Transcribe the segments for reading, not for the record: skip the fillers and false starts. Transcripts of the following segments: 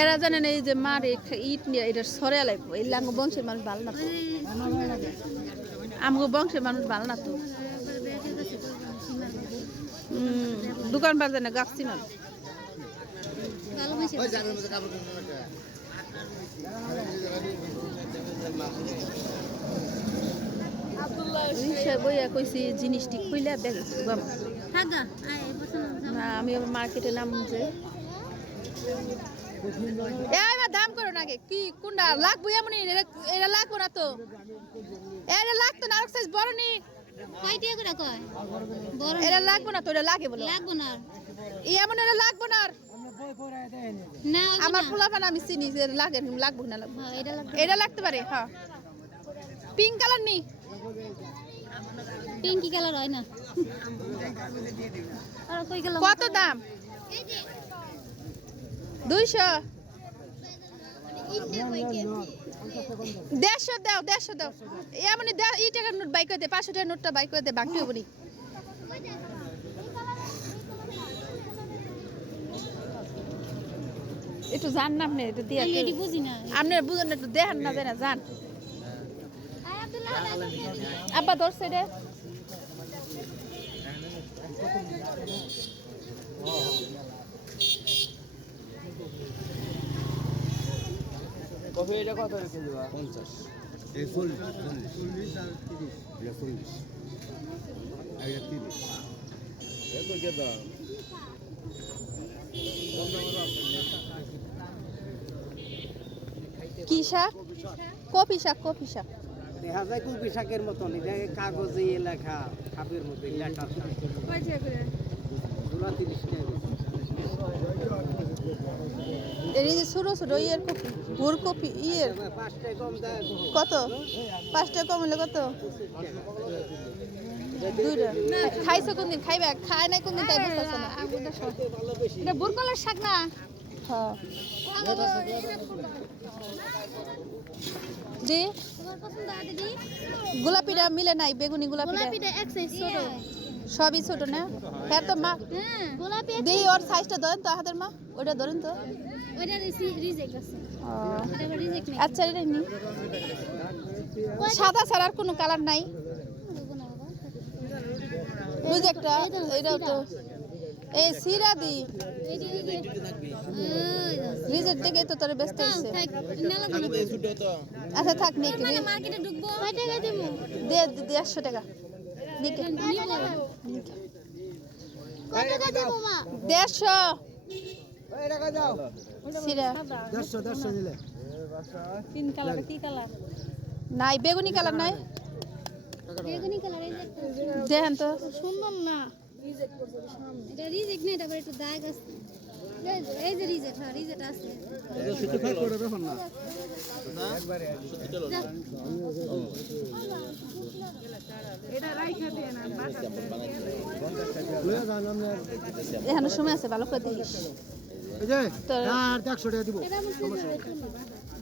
এরা জানেন এই যে মার ইট নিয়ে এটা সরে লাগবো এই লাঙ্গ বংশের মানুষ ভালো না তো আমগো বংশের মানুষ ভালো না তো দোকান বাজার না গাছ চিনাল বইয়া কইছি জিনিসটি খুইলে ব্যাগ না আমি মার্কেটে নাম যে দাম করো নাকি কি কোনটা লাগবো এমন এটা লাগবো না তো এটা লাগতো না আর সাইজ বড় নি কয়টা করে কয় বড় এটা লাগবো না তো এটা লাগে বলো লাগবো না এমন এটা লাগবো না না আমার পোলাপান আমি চিনি যে লাগে লাগবো না লাগবো এটা লাগতে পারে হ্যাঁ পিঙ্ক কালার নি পিঙ্কি কালার হয় না আর কই গেল কত দাম 200 150 দাও 150 দাও এমন এই টাকার নোট বাই করে দে 500 টাকার নোটটা বাই করে দে বাকি হবে নি একটু জান না আপনি এটা দিয়া আমি বুঝি না আপনি বুঝেন না একটু দেখেন না জানা জান আব্বা ধরছে রে কফি এটা কত রেখে দিবা 50 এই 40 আর 30 এটা 30 এত কে দাও কি শাক কপি শাক দেখা যায় কপি শাকের মতন এটা কাগজে লেখা খাপের মধ্যে লেখা কয় টাকা করে 30 টাকা এই যে ছোট ছোট ইয়ের কপি ভোর কপি ইয়ের 5 টাকা কম দেয় কত 5 টাকা কম হলে কত দুইটা খাইছো কোনদিন খাইবা খায় নাই কোনদিন তাই বুঝতাছ না এটা ভোর কলার শাক না হ্যাঁ জি তোমার পছন্দ আছে দিদি গোলাপিটা মিলে নাই বেগুনি গোলাপিটা এক সাইজ ছোট সবই ছোট না হ্যাঁ তো মা গোলাপি দেই ওর সাইজটা ধরেন তো হাতের মা ওটা ধরেন তো ওটা রিজেক্ট আছে এটা রিজেক্ট নাই আচ্ছা এটা নি সাদা ছাড়া আর কোনো কালার নাই রিজেক্টটা এটাও তো এই সিরা দি রিজেক্ট দেখে তো তোরে ব্যস্ত হইছে আচ্ছা থাক নে কি মার্কেটে ঢুকবো কয় টাকা দেবো দে 150 টাকা নিকে নিব কত টাকা দেবো মা 150 ওই টাকা দাও সিরা 150 দিলে তিন কালার কি কালার নাই বেগুনি কালার নাই বেগুনি কালার এই দেখেন তো সুন্দর না রিজেক্ট করছে সামনে এটা রিজেক্ট না এটা আবার একটু দাগ আছে এই যে রিজেক্ট হ্যাঁ রিজেক্ট আছে এটা সত্যি ফেক করে দেখুন না না একবারে সত্যিটা লও এটা রাইখা দেন না বাসা লয়ে যান আমরা এখানে সময় আছে ভালো করে দেখিস এই যে আর 100 টাকা দিব সমস্যা নেই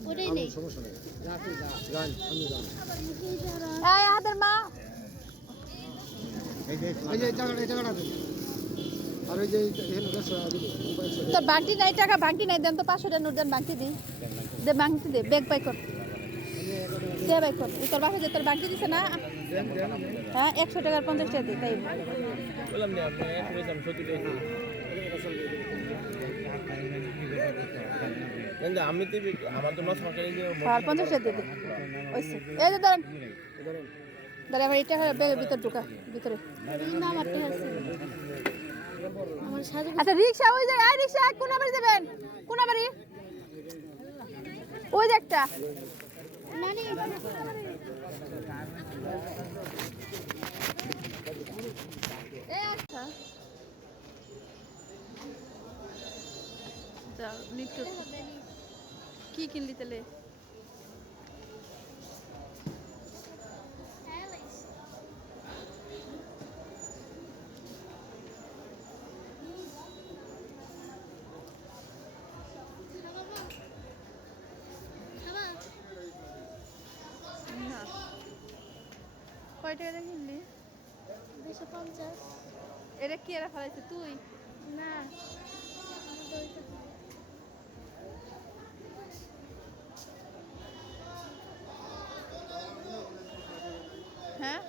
ওটাই নেই সমস্যা নেই গান আমি গান এই আদের মা এই যে টাকাটা দেন আর ওই যে এখানে 100 টাকা দিব তোর বাকি নাই টাকা বাকি নাই দেন তো 500 টাকা নোট দেন বাকি দি দে বাকি দে ব্যাগ বাই কর দে বাই কর তোর বাকি যে তোর বাকি দিছে না হ্যাঁ 100 টাকার 50 টাকা দে তাই বললাম না আপনি এক পয়সা 70 টাকা কিন্তু আমি তো আমার তো নষ্ট করে যে 50 টাকা দে ওইসে এই যে ধরেন ধরে আমার এটা ব্যাগের ভিতর ঢোকা ভিতরে না আমার টাকা আছে আমার সাজু আচ্ছা রিকশা ওই যে আই রিকশা কোন বাড়ি যাবেন কোন বাড়ি ওই যে একটা নানি এ আচ্ছা যা নিট্টু কি কিনলি তাহলে কয় টাকা দিয়ে কিনলি? 250। এটা কি এরা ফেলাইছে তুই? না, হ্যাঁ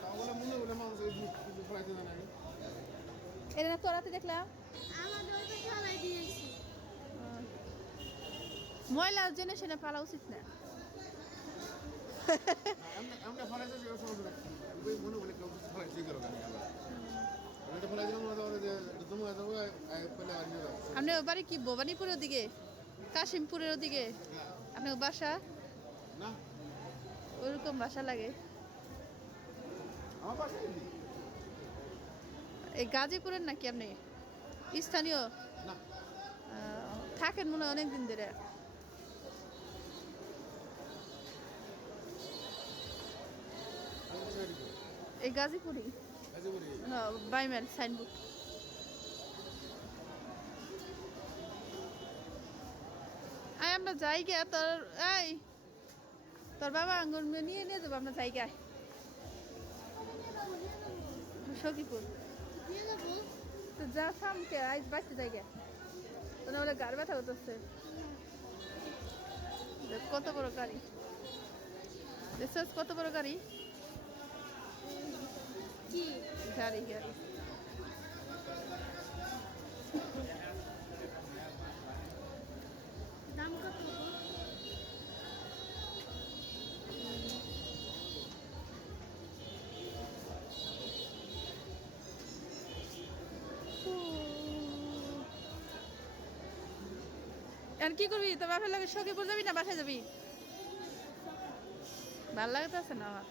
তাহলে মনে হলো মানুষ এই কিছু ফলাইতে জানে না। এটা না তোরাতে দেখলাম আমাদের ওই তো ফেলাই দিয়েছি। ময়লা জেনে শুনে পালা উচিত না। আমরা ফলাইতে যে সমস্যা রাখছি ওই মনে হলো কেউ কিছু ফলাইতে গেল কেন আবার এটা ফলাই দিলাম না তাহলে যে তুমি এত পেলে আর নিয়ে যাও। আপনি বাড়ি কি ভবানীপুরের দিকে, কাশিমপুরের দিকে? আপনার বাসা না ওরকম বাসা লাগে? আমার বাসায় নেই। এই গাজীপুরের নাকি আপনি স্থানীয়? না থাকেন মনে হয় অনেকদিন ধরে। আমি তো সেটা দিই এই গাজীপুরি কাজে করি বাইম্যান সাইনবোর্ড। আয় আমরা যাই গে তোর এই তোর বাবা আঙ্গুর নিয়ে নিয়ে যাবো আমরা যাই গায় সখীপুর। দিয়ে যাবো। তো যা সামকে আজ বাড়তে যাই গে তো না হলে গাড়ি ব্যথা হতেছে। দেখ কত বড় গাড়ি, দেখছিস কত বড় গাড়ি? কি? গাড়ি গাড়ি দাম কত? আর কি করবি? তো বাপের লাগে সখীপুর যাবি না বাসায় যাবি? ভাল লাগতেছে না আমার।